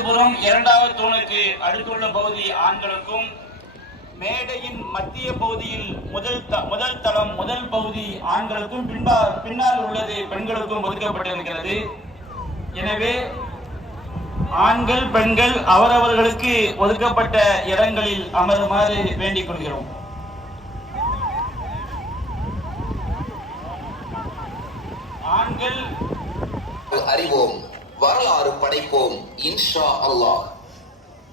வலதுபுறம் இரண்டாவது தூணுக்கு அடுத்துள்ள பகுதி ஆண்களுக்கும் மேடையின் மத்திய பகுதியில் முதல் முதல் தளம் முதல் பகுதி ஆண்களுக்கும் பின்பா பின்னால் உள்ளது பெண்களுக்கும் ஒதுக்கப்பட்டிருக்கிறது. எனவே ஆண்கள் பெண்கள் அவரவர்களுக்கு ஒதுக்கப்பட்ட இடங்களில் அமருமாறு வேண்டிக் கொள்கிறோம். ஆண்கள் அறிவோம். வரலாறு படைப்போம் இன்ஷா அல்லாஹ்.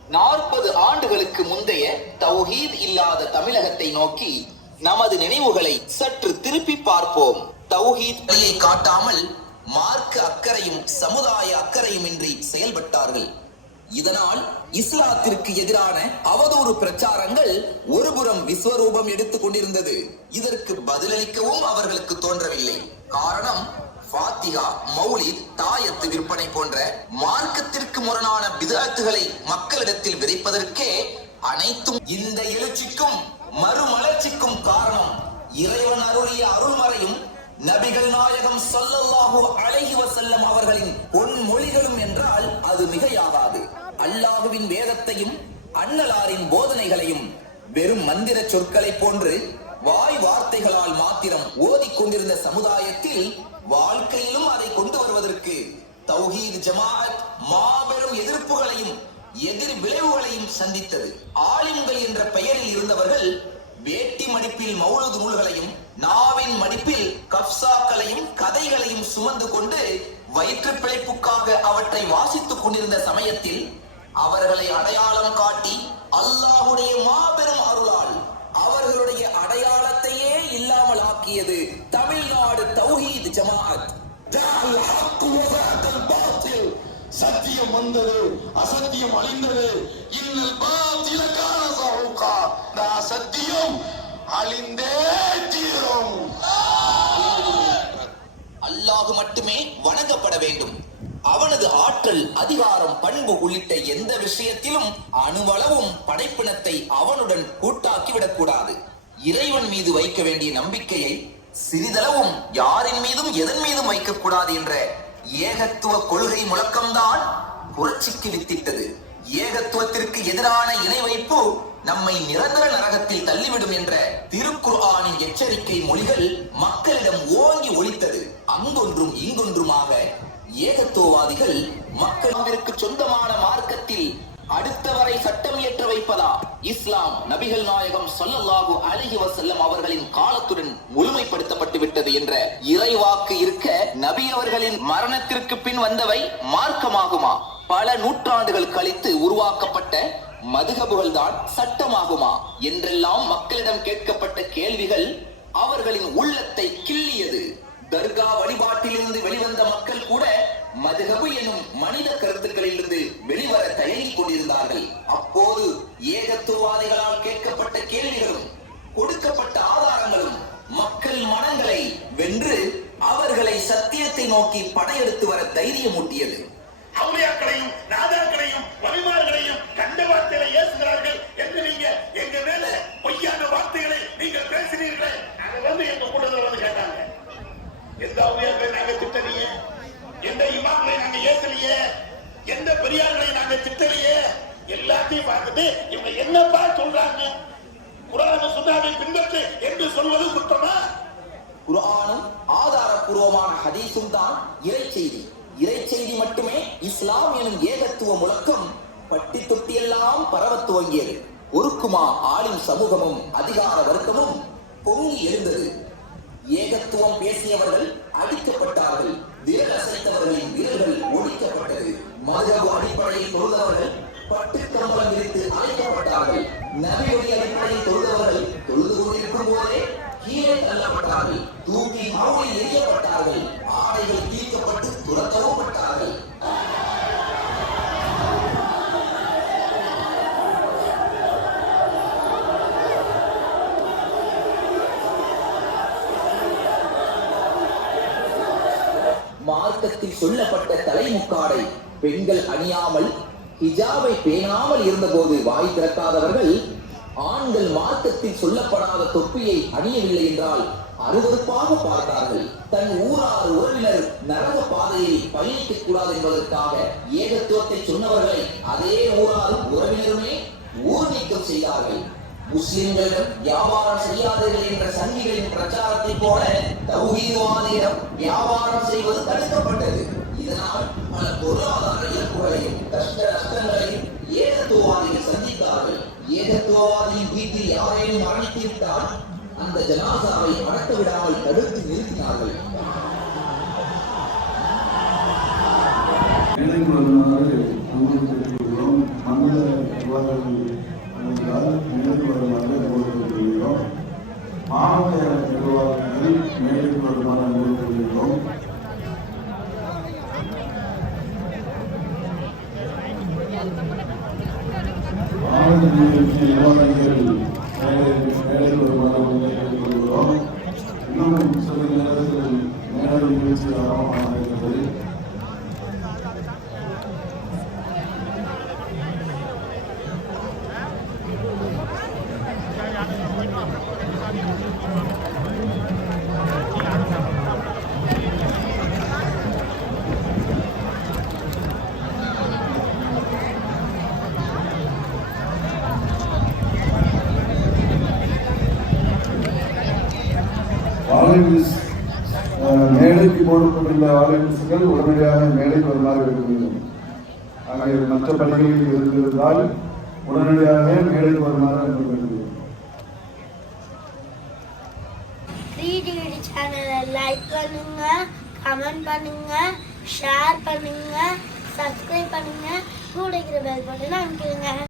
நாற்பது ஆண்டுகளுக்கு முந்தைய தௌஹீத் இல்லாத தமிழகத்தை நோக்கி நமது நினைவுகளை சற்று திருப்பி பார்ப்போம். தௌஹீத் வழியை காட்டாமல் மார்க்க அக்கறையும் சமுதாய அக்கறையும் இன்றி செயல்பட்டார்கள். இதனால் இஸ்லாத்திற்கு எதிரான அவதூறு பிரச்சாரங்கள் ஒருபுறம் விஸ்வரூபம் எடுத்துக் கொண்டிருந்தது. இதற்கு பதிலளிக்கவும் அவர்களுக்கு தோன்றவில்லை. காரணம் ஃபாத்திகா மௌலித் தாயத்து விற்பனை போன்ற மார்க்கத்திற்கு முரணான பிதாத்துகளை மக்களிடத்தில் விதைப்பதற்கே அனைத்தும் இந்த எழுச்சிக்கும் மறுமலர்ச்சிக்கும் காரணம் இறைவன் அருளிய அருள்மறையும் நபிகள் நாயகம் சொல்லல்லாஹு அலைஹி வஸல்லம் அவர்களின் பொன்மொழிகளும் என்றால் அது மிகையாகாது. அல்லாஹுவின் வேதத்தையும் அன்னலாரின் போதனைகளையும் வெறும் மந்திர சொற்களை போன்று வாய் வார்த்தைகளால் மாத்திரம் ஓதிக்கொண்டிருந்த சமுதாயத்தில் வாழ்க்கையிலும் அதை கொண்டு வருவதற்கு தௌஹீத் ஜமாஅத் மாபெரும் எதிர்ப்புகளையும் எதிர் விளைவுகளையும் சந்தித்தது. ஆலிம்கள் என்ற பெயரில் இருந்தவர்கள் வேட்டி மடிப்பில் மௌலுது நூல்களையும் நாவின் மடிப்பில் கப்சாக்களையும் கதைகளையும் சுமந்து கொண்டு வயிற்று பிழைப்புக்காக அவற்றை வாசித்துக் கொண்டிருந்த சமயத்தில் அவர்களை அடையாளம் காட்டி அல்லாஹுடைய மாபெரும் அருளால் அவர்களுடைய அடையாளத்தையே இல்லாமல் ஆக்கியது தமிழ்நாடு தௌஹீத் ஜமாஅத். சத்தியம் வந்தது அசத்தியம் அழிந்தது. இன்னல் பாத்தில கான சஹூகா இந்த அசத்தியம் அழிந்தே தீரும். அல்லாஹ் மட்டுமே வணங்கப்பட வேண்டும். அவனது ஆற்றல் அதிகாரம் பண்பு உள்ளிட்ட எந்த விஷயத்திலும் அணுவளவும் படைப்பினத்தை அவனுடன் கூட்டாக்கி விடக்கூடாது இறைவன் மீது வைக்க வேண்டிய நம்பிக்கையை சிறிதளவும் யாரின் மீதும் எதன் மீதும் வைக்கக்கூடாது என்ற ஏகத்துவ கொள்கை முழக்கம்தான் புரட்சிக்கு வித்திட்டது. ஏகத்துவத்திற்கு எதிரான இணை வைப்பு நம்மை நிரந்தர நரகத்தில் தள்ளிவிடும் என்ற திருக்குர்ஆனின் எச்சரிக்கை மொழிகள் மக்களிடம் ஓங்கி ஒலித்தது. அங்கொன்றும் இங்கொன்றுமாக ஏகத்துவவாதிகள் மக்களிற்கு சொந்தமான மார்க்கத்தில் அடுத்தவரை சட்டம் இயற்ற வைப்பதா? இஸ்லாம் நபிகள் நாயகம் ஸல்லல்லாஹு அழகி வசல்லம் அவர்களின் காலத்துடன் முழுமைப்படுத்தப்பட்டு விட்டது என்ற இறைவாக்கு இருக்க நபி அவர்களின் மரணத்திற்கு பின் வந்தவை மார்க்கமாகுமா? பல நூற்றாண்டுகள் கழித்து உருவாக்கப்பட்ட மதுகபுகள் தான் சட்டமாகுமா? என்றெல்லாம் மக்களிடம் கேட்கப்பட்ட கேள்விகள் அவர்களின் உள்ளத்தை கிள்ளியது. தர்கா வழிபாட்டிலிருந்து வெளிவந்த மக்கள் கூட மதுகபு எனும் மனித கருத்துக்களிலிருந்து வெளிவர தயங்கிக் கொண்டிருந்தார்கள். அப்போது ஏகத்துவாதிகளால் கேட்கப்பட்ட கேள்விகளும் கொடுக்கப்பட்ட ஆதாரங்களும் மக்கள் மனங்களை வென்று அவர்களை சத்தியத்தை நோக்கி படையெடுத்து வர தைரியமூட்டியது. அவுளியாக்களையும் நாதாக்களையும் எந்த நாங்க திட்டலையே. எந்த இமாம்களை நாங்க ஏத்தலையே எந்த பெரியார்களை நாங்க திட்டலையே? எல்லாத்தையும் பார்த்துட்டு இவங்க என்னப்பா சொல்றாங்க? குரான சுண்ணாவை பின்பற்று என்று சொல்வது குற்றமா குரானும் ஆதாரபூர்வமான ஹதீஸும் தான் இறைச்செய்தி. இறைச்செய்தி மட்டுமே இஸ்லாம் எனும் ஏகத்துவ முழக்கம். பட்டி தொட்டியெல்லாம் பரவத் துவங்கியது. ஒருக்குமா ஆளும் சமூகமும் அதிகார வர்க்கமும் பொங்கி எழுந்தது. ஏகத்துவம் பேசியவர்கள் அடிக்கப்பட்டார்கள். விரல் அசைத்தவர்களின் விரல்கள் ஒழிக்கப்பட்டது. மதுரபு அடிப்படையில் தொழுதவர்கள் பட்டு கம்பளம் விரித்து அழைக்கப்பட்டார்கள் நபியுடைய அடிப்படையில் தொழுதவர்கள் தொழுது கொண்டிருக்கும் போதே கீழே தள்ளப்பட்டார்கள். தூக்கி மாவில் எரியப்பட்டார்கள் மார்க்கத்தில் சொல்லப்பட்ட தலைமுக்காடை பெண்கள் அணியாமல் ஹிஜாவை பேணாமல் இருந்தபோது வாய் திறக்காதவர்கள் ஆண்கள் மார்க்கத்தில் சொல்லப்படாத தொப்பியை அணியவில்லை என்றால் அருவறுப்பாக பார்த்தார்கள். தன் ஊரார் உறவினர் நரக பாதையை பயணிக்க கூடாது என்பதற்காக ஏகத்துவத்தை சொன்னவர்களை அதே ஊராரும் உறவினருமே ஊர் நீக்கம் செய்தார்கள். முஸ்லிம்களிடம் வியாபாரம் செய்யாதீர்கள் என்ற சங்கிகளின் பிரச்சாரத்தை போல தௌஹீதவாதியிடம் வியாபாரம் செய்வது தடுக்கப்பட்டது. இதனால் பல பொருளாதார இழப்புகளையும் கஷ்ட நஷ்டங்களையும் ஏகத்துவவாதிகள் சந்தித்தார்கள். ஏகத்துவவாதியின் வீட்டில் யாரேனும் மரணித்து விட்டால் அந்த ஜனாசாவை அடக்க விடாமல் தடுத்து நிறுத்தினார்கள். வேலைக்கு வருமாறு என்றால் தெரிவிக்கிறோம் மண்டல நிர்வாகங்கள் அமைந்தால் மேலுக்கு வருமாறு கோரிக்கொள்கிறோம் மாவட்ட நிர்வாகத்தில் மேலுக்கு மாவட்ட வாலண்டியர்ஸ் மேடைக்கு போடப்பட்டுள்ள வாலண்டியர்ஸ்கள் உடனடியாக மேடைக்கு வருமாறு வேண்டும். ஆகிய மற்ற பணிகளில் இருந்திருந்தால் உடனடியாக மேடைக்கு வருமாறு விரும்புகிறோம் டிவிடி சேனலை லைக் பண்ணுங்க கமெண்ட் பண்ணுங்க ஷேர் பண்ணுங்க சப்ஸ்கிரைப் பண்ணுங்க. கூட இருக்கிற பெல் பட்டனை அமைக்கிடுங்க.